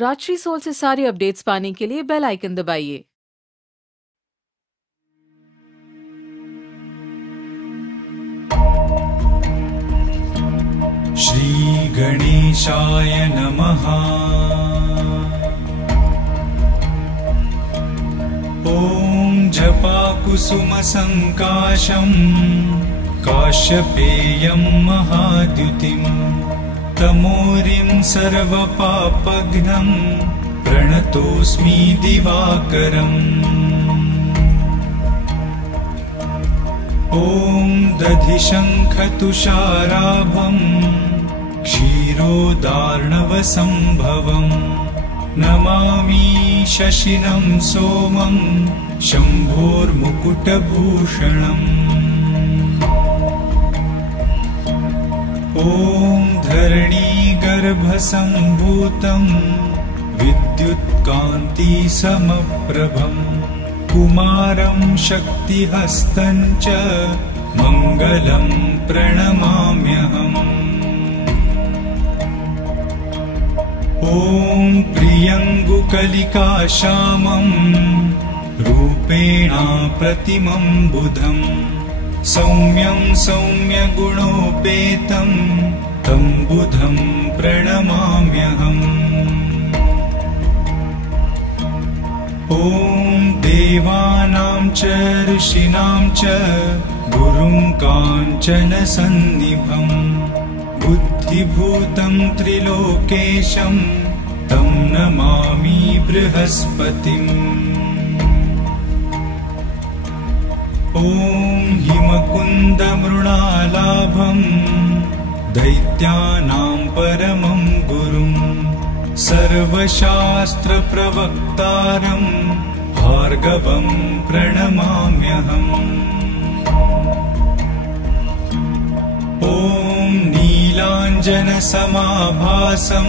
Rajshree soul से सारी updates पाने के लिए बेल आइकन दबाइए। श्री गणेशाय नमः। ॐ जपाकुसुमसङ्काशं काश्यपेयं महाद्युतिम् तमोरिं सर्वपापघ्नं प्रणतोऽस्मि दिवाकरम्। ॐ दधिशङ्खतुषाराभं क्षीरोदार्णवसम्भवम् नमामि शशिनं सोमं शम्भोर्मुकुटभूषणम्। ॐ धरणीगर्भसम्भूतं विद्युत्कान्तिसमप्रभं कुमारं शक्तिहस्तं च मङ्गलं प्रणमाम्यहम्। ॐ प्रियङ्गुकलिकाश्यामं रूपेणा प्रतिमं बुधं सौम्यं सौम्यगुणोपेतं तं बुधं प्रणमाम्यहम्। ॐ देवानां च ऋषीणां च गुरुं काञ्चनसन्निभं बुद्धिभूतं त्रिलोकेशं तं नमामि बृहस्पतिम्। ॐ हिमकुन्दमृणालाभं दैत्यानां परमं गुरुं सर्वशास्त्रप्रवक्तारं भार्गवं प्रणमाम्यहम्। ॐ नीलाञ्जनसमाभासं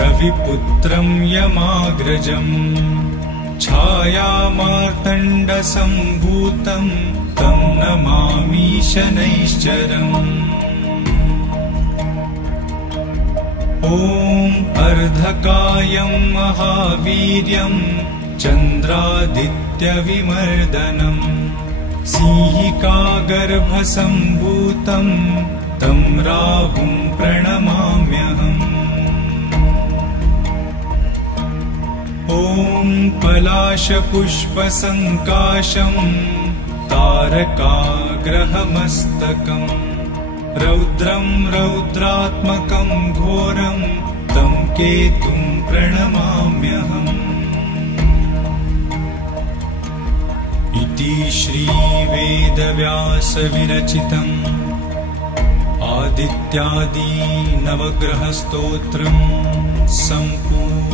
रविपुत्रं यमाग्रजं छायामार्तण्डसम्भूतं तं नमामि शनैश्चरम्। ॐ अर्धकायं महावीर्यं चन्द्रादित्यविमर्दनं सिंहिकागर्भसम्भूतं तं राहुं प्रणमाम्यहम्। ॐ पलाशपुष्पसङ्काशं तारकाग्रहमस्तकम् रौद्रं रौद्रात्मकं घोरं तं केतुं प्रणमाम्यहम्। इति श्रीवेदव्यासविरचितम् आदित्यादि नवग्रहस्तोत्रं सम्पूर्णम्।